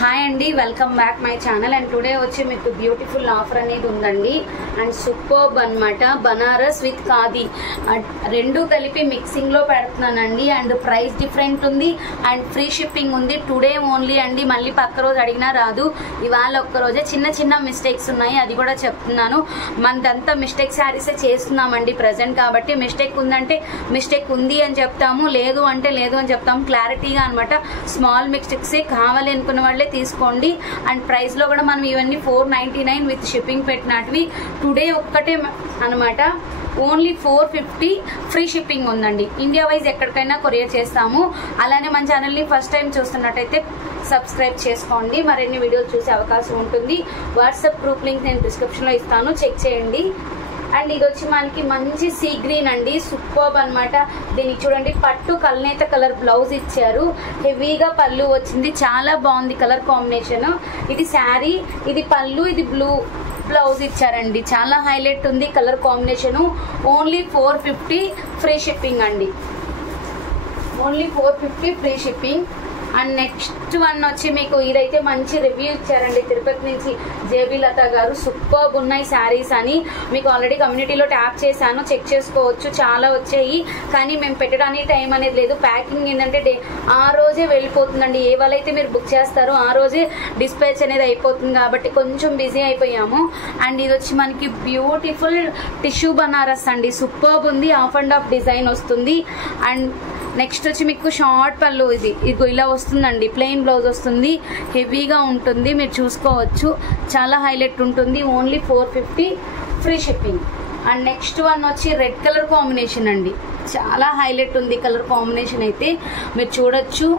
Hi అండి, welcome back my channel. And today వచ్చి మీకు బ్యూటిఫుల్ ఆఫర్ అనేది ఉందండి. అండ్ సూపర్బ్ అన్నమాట. బనారస్ విత్ ఖాదీ రెండు కలిపి మిక్సింగ్ లో పెడుతున్నానండి. అండ్ ప్రైస్ డిఫరెంట్ ఉంది అండ్ ఫ్రీ షిప్పింగ్ ఉంది. టుడే ఓన్లీ అండి, మళ్ళీ పక్క రోజు అడిగినా రాదు. ఇవాళ ఒక్కరోజే చిన్న మిస్టేక్స్ ఉన్నాయి, అది కూడా చెప్తున్నాను. మనదంతా మిస్టేక్ శారీసే చేస్తున్నామండి ప్రజెంట్. కాబట్టి మిస్టేక్ ఉందంటే మిస్టేక్ ఉంది అని చెప్తాము, లేదు అంటే లేదు అని చెప్తాము, క్లారిటీగా అనమాట. స్మాల్ మిస్టేక్సే కావాలి అనుకున్న వాళ్ళే తీసుకోండి. అండ్ ప్రైస్ లో కూడా మనం ఇవన్నీ 499 విత్ షిప్పింగ్ పెట్టినటివి. టుడే ఒక్కటే అనమాట, ఓన్లీ 450 ఫ్రీ షిప్పింగ్ ఉందండి. ఇండియా వైజ్ ఎక్కడికైనా కొరియర్ చేస్తాము. అలానే మన ఛానల్ని ఫస్ట్ టైం చూస్తున్నట్టయితే సబ్స్క్రైబ్ చేసుకోండి, మరిన్ని వీడియోలు చూసే అవకాశం ఉంటుంది. వాట్సాప్ గ్రూప్ లింక్ నేను డిస్క్రిప్షన్లో ఇస్తాను, చెక్ చేయండి. అండ్ ఇది వచ్చి మనకి మంచి సీ గ్రీన్ అండి, సూపర్బ్ అనమాట. దీనికి చూడండి, పట్టు కల్నేత కలర్ బ్లౌజ్ ఇచ్చారు, హెవీగా పళ్ళు వచ్చింది, చాలా బాగుంది కలర్ కాంబినేషన్. ఇది శారీ, ఇది పళ్ళు, ఇది బ్లూ బ్లౌజ్ ఇచ్చారండి, చాలా హైలైట్ ఉంది colour combination. Only 450 free shipping అండి, only 450 free shipping. And next one వచ్చి మీకు ఇదైతే మంచి రివ్యూ ఇచ్చారండి తిరుపతి నుంచి జేబీ లత గారు. సూపర్బ్ ఉన్నాయి శారీస్ అని మీకు ఆల్రెడీ కమ్యూనిటీలో ట్యాప్ చేశాను, చెక్ చేసుకోవచ్చు. చాలా వచ్చాయి, కానీ మేము పెట్టడానికి టైం అనేది లేదు. ప్యాకింగ్ ఏంటంటే ఆ రోజే వెళ్ళిపోతుందండి. ఏ వాళ్ళైతే మీరు బుక్ చేస్తారో ఆ రోజే డిస్పాచ్ అనేది అయిపోతుంది, కాబట్టి కొంచెం బిజీ అయిపోయాము. అండ్ ఇది వచ్చి మనకి బ్యూటిఫుల్ టిష్యూ బనారస్ అండి, సూపర్బ్ ఉంది. హాఫ్ అండ్ హాఫ్ డిజైన్ వస్తుంది. అండ్ నెక్స్ట్ వచ్చి మీకు షార్ట్ పళ్ళు, ఇది ఇలా వస్తుందండి, ప్లెయిన్ బ్లౌజ్ వస్తుంది, హెవీగా ఉంటుంది, మీరు చూసుకోవచ్చు, చాలా హైలైట్ ఉంటుంది. Only 450 free shipping. And next one వచ్చి రెడ్ కలర్ కాంబినేషన్ అండి, చాలా హైలైట్ ఉంది కలర్ కాంబినేషన్ అయితే, మీరు చూడొచ్చు.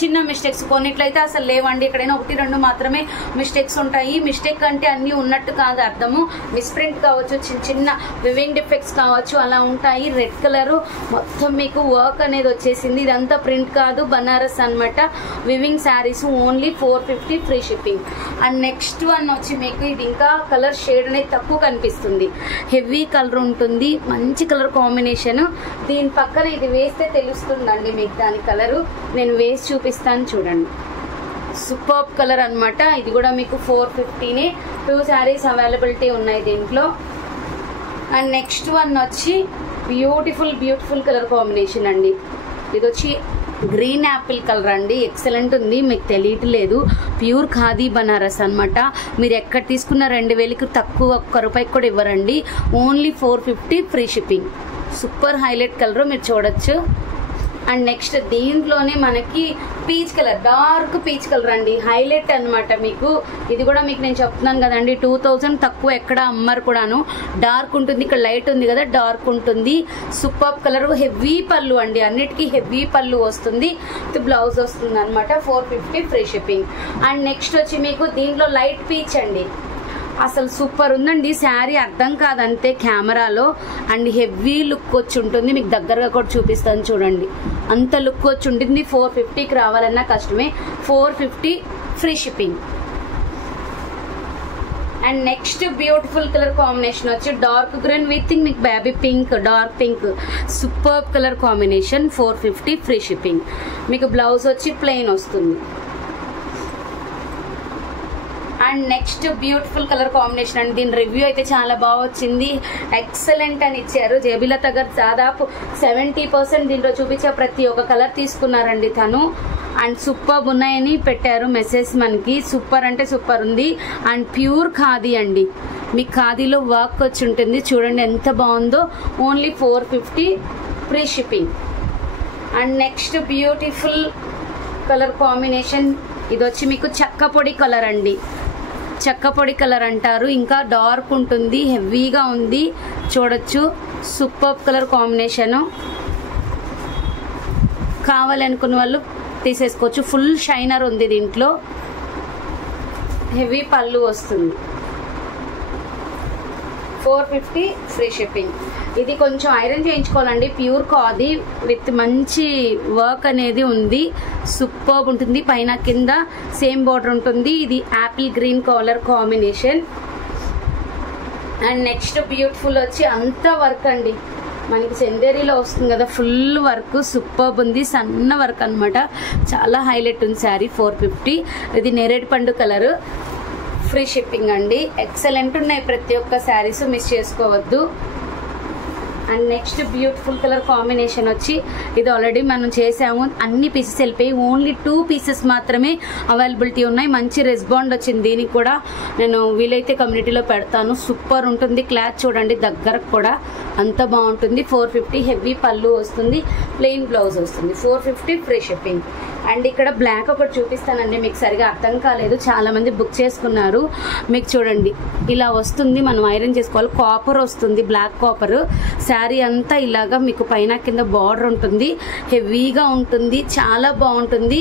చిన్న మిస్టేక్స్ కొన్నిట్లయితే అసలు లేవండి, ఎక్కడైనా 1-2 మాత్రమే మిస్టేక్స్ ఉంటాయి. మిస్టేక్ అంటే అన్నీ ఉన్నట్టు కాదు అర్థము, మిస్ప్రింట్ కావచ్చు, చిన్న వివింగ్ డిఫెక్ట్స్ కావచ్చు, అలా ఉంటాయి. రెడ్ కలరు మొత్తం మీకు వర్క్ అనేది వచ్చేసింది, ఇదంతా ప్రింట్ కాదు, బనారస్ అనమాట. Weaving saris only 450 free shipping. And next one వచ్చి మీకు ఇది ఇంకా కలర్ షేడ్ అనేది తక్కువ కనిపిస్తుంది, హెవీ కలర్ ఉంటుంది, మంచి కలర్ కాంబినేషన్. దీని పక్కన ఇది వేస్తే తెలుస్తుందండి మీకు దాని కలరు, నేను వేసి చూపిస్తాను చూడండి. సూపర్బ్ కలర్ అనమాట, ఇది కూడా మీకు 450నే. 2 శారీస్ అవైలబిలిటీ ఉన్నాయి దీంట్లో. అండ్ నెక్స్ట్ వన్ వచ్చి బ్యూటిఫుల్ కలర్ కాంబినేషన్ అండి. ఇది వచ్చి గ్రీన్ యాపిల్ కలర్ అండి, ఎక్సలెంట్ ఉంది, మీకు తెలియట్లేదు. ప్యూర్ ఖాదీ బనారస్ అనమాట. మీరు ఎక్కడ తీసుకున్న 2000కి తక్కువ, ₹1 కూడా ఇవ్వరండి. Only 450 free shipping. Super highlight colour, మీరు చూడొచ్చు. అండ్ నెక్స్ట్ దీంట్లోనే మనకి peach colour, dark peach colour అండి, హైలైట్ అనమాట. మీకు ఇది కూడా మీకు నేను చెప్తున్నాను కదండి, 2000 తక్కువ ఎక్కడ అమ్మరు కూడాను. డార్క్ ఉంటుంది, ఇక్కడ లైట్ ఉంది కదా, డార్క్ ఉంటుంది. సూపర్ కలర్, హెవీ పళ్ళు అండి, అన్నిటికీ హెవీ పళ్ళు వస్తుంది, బ్లౌజ్ వస్తుంది అనమాట. 450 ఫ్రీ షిప్పింగ్. అండ్ నెక్స్ట్ వచ్చి మీకు దీంట్లో లైట్ పీచ్ అండి, అసలు సూపర్ ఉందండి శారీ, అర్థం కాదంతే కెమెరాలో. అండ్ హెవీ లుక్ వచ్చి ఉంటుంది, మీకు దగ్గరగా కూడా చూపిస్తాను చూడండి, అంత లుక్ వచ్చి ఉంటుంది. 450కి రావాలన్నా కష్టమే. 450 free shipping. And next beautiful colour combination వచ్చి డార్క్ గ్రీన్ విత్ మీకు baby pink, dark pink, super colour combination. 450 free shipping. మీకు బ్లౌజ్ వచ్చి ప్లెయిన్ వస్తుంది. And next beautiful colour combination అండి, దీని రివ్యూ అయితే చాలా బాగా వచ్చింది, ఎక్సలెంట్ అని ఇచ్చారు జేబీ లత గారు. దాదాపు 70% దీంట్లో చూపించే ప్రతి ఒక్క కలర్ తీసుకున్నారండి తను. అండ్ సూపర్ ఉన్నాయని పెట్టారు మెసేజ్ మనకి, సూపర్ అంటే సూపర్ ఉంది. అండ్ ప్యూర్ ఖాదీ అండి, మీకు ఖాదీలో వర్క్ వచ్చి ఉంటుంది, చూడండి ఎంత బాగుందో. Only 450 free shipping. And next beautiful colour combination, ఇది వచ్చి మీకు చెక్క పొడి కలర్ అండి, చెక్క పొడి కలర్ అంటారు, ఇంకా డార్క్ ఉంటుంది, హెవీగా ఉంది, చూడొచ్చు. సూపర్ కలర్ కాంబినేషను, కావాలనుకున్న వాళ్ళు తీసేసుకోవచ్చు. ఫుల్ షైనర్ ఉంది దీంట్లో, హెవీ పళ్ళు వస్తుంది. 450 ఫ్రీ షిప్పింగ్. ఇది కొంచెం ఐరన్ చేయించుకోవాలండి, ప్యూర్ ఖాదీ విత్ మంచి వర్క్ అనేది ఉంది, సూపర్ ఉంటుంది. పైన కింద సేమ్ బార్డర్ ఉంటుంది. ఇది Apple green colour combination. And next beautiful వచ్చి అంత వర్క్ అండి, మనకి చందేరీలో వస్తుంది కదా, ఫుల్ వర్క్ సూపర్బ్ ఉంది, సన్న వర్క్ అనమాట, చాలా హైలైట్ ఉంది శారీ. 450. ఇది నేరేడు పండు కలర్, ఫ్రీ షిప్పింగ్ అండి. ఎక్సలెంట్ ఉన్నాయి ప్రతి ఒక్క శారీస్, మిస్ చేసుకోవద్దు. And next beautiful colour combination వచ్చి, ఇది ఆల్రెడీ మనం చేసాము, అన్ని పీసెస్ వెళ్ళిపోయి ఓన్లీ 2 పీసెస్ మాత్రమే అవైలబిలిటీ ఉన్నాయి. మంచి రెస్పాండ్ వచ్చింది, దీనికి కూడా నేను వీలైతే కమ్యూనిటీలో పెడతాను. సూపర్ ఉంటుంది, క్లాత్ చూడండి దగ్గరకు కూడా అంత బాగుంటుంది. 450. హెవీ పళ్ళు వస్తుంది, ప్లెయిన్ బ్లౌజ్ వస్తుంది. 450 ఫ్రీ షిప్పింగ్. అండ్ ఇక్కడ బ్లాక్ ఒకటి చూపిస్తానండి, మీకు సరిగా అర్థం కాలేదు, చాలా మంది బుక్ చేసుకున్నారు. మీకు చూడండి ఇలా వస్తుంది, మనం ఐరన్ చేసుకోవాలి. కాపర్ వస్తుంది, బ్లాక్ కాపర్. శారీ అంతా ఇలాగా మీకు పైన కింద బార్డర్ ఉంటుంది, హెవీగా ఉంటుంది, చాలా బాగుంటుంది.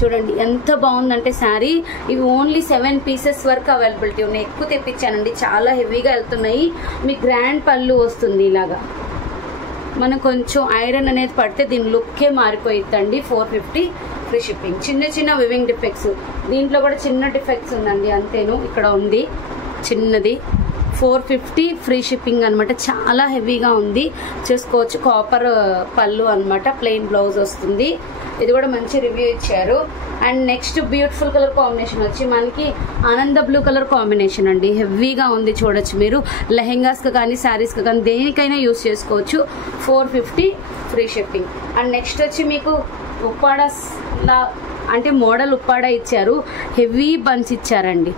చూడండి ఎంత బాగుందంటే శారీ. ఇవి ఓన్లీ 7 పీసెస్ వరకు అవైలబిలిటీ ఉన్నాయి, ఎక్కువ తెప్పించానండి, చాలా హెవీగా వెళ్తున్నాయి. మీకు గ్రాండ్ పళ్ళు వస్తుంది ఇలాగా, మనం కొంచెం ఐరన్ అనేది పడితే దీని లుక్కే మారిపోయిద్దండి. 450 ఫ్రీ షిప్పింగ్. చిన్న చిన్న వివింగ్ డిఫెక్ట్స్, దీంట్లో కూడా చిన్న డిఫెక్ట్స్ ఉందండి, అంతేను ఇక్కడ ఉంది చిన్నది. 450 ఫ్రీ షిప్పింగ్ అనమాట, చాలా హెవీగా ఉంది, చూసుకోవచ్చు. కాపర్ పళ్ళు అనమాట, ప్లెయిన్ బ్లౌజ్ వస్తుంది. ఇది కూడా మంచి రివ్యూ ఇచ్చారు. And next beautiful colour combination వచ్చి మనకి ఆనంద బ్లూ కలర్ కాంబినేషన్ అండి, హెవీగా ఉంది, చూడొచ్చు మీరు. లెహెంగాస్కి కానీ శారీస్కి కానీ దేనికైనా యూస్ చేసుకోవచ్చు. 450 ఫ్రీ షిప్పింగ్. అండ్ నెక్స్ట్ వచ్చి మీకు ఉప్పాడలా అంటే మోడల్ ఉప్పాడ ఇచ్చారు, హెవీ బంచ్ ఇచ్చారండి,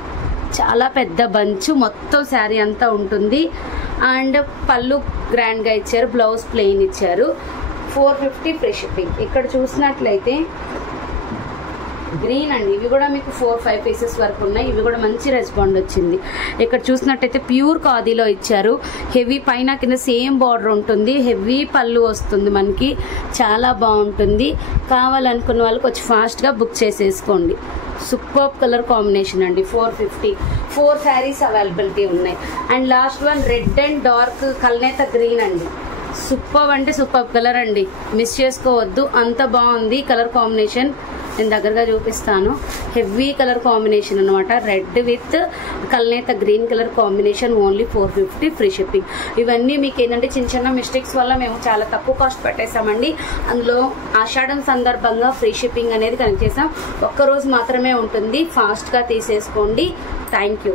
చాలా పెద్ద బంచ్, మొత్తం శారీ అంతా ఉంటుంది. అండ్ పళ్ళు గ్రాండ్గా ఇచ్చారు, బ్లౌజ్ ప్లెయిన్ ఇచ్చారు. 450 ఫ్రీ షిప్పింగ్. ఇక్కడ చూసినట్లయితే గ్రీన్ అండి, ఇవి కూడా మీకు 4-5 పీసెస్ వరకు ఉన్నాయి, ఇవి కూడా మంచి రెస్పాండ్ వచ్చింది. ఇక్కడ చూసినట్టయితే ప్యూర్ ఖాదీలో ఇచ్చారు, హెవీ పైన కింద సేమ్ బార్డర్ ఉంటుంది, హెవీ పళ్ళు వస్తుంది మనకి, చాలా బాగుంటుంది. కావాలనుకున్న వాళ్ళకి వచ్చి ఫాస్ట్గా బుక్ చేసేసుకోండి. సూపర్ కలర్ కాంబినేషన్ అండి. 450. 4 శారీస్ అవైలబిలిటీ ఉన్నాయి. And last one red and dark కల్నేత గ్రీన్ అండి, సూపర్ అంటే సూపర్ కలర్ అండి, మిస్ చేసుకోవద్దు, అంత బాగుంది కలర్ కాంబినేషన్. నేను దగ్గరగా చూపిస్తాను, హెవీ కలర్ కాంబినేషన్ అనమాట, రెడ్ విత్ కల్నేత green colour combination. Only 450 free shipping. ఇవన్నీ మీకు ఏంటంటే చిన్న చిన్న మిస్టేక్స్ వల్ల మేము చాలా తక్కువ కాస్ట్ పెట్టేసామండి. అందులో ఆషాఢం సందర్భంగా ఫ్రీ షిప్పింగ్ అనేది కనెక్ట్ చేసాం, ఒక్కరోజు మాత్రమే ఉంటుంది, ఫాస్ట్గా తీసేసుకోండి. Thank you.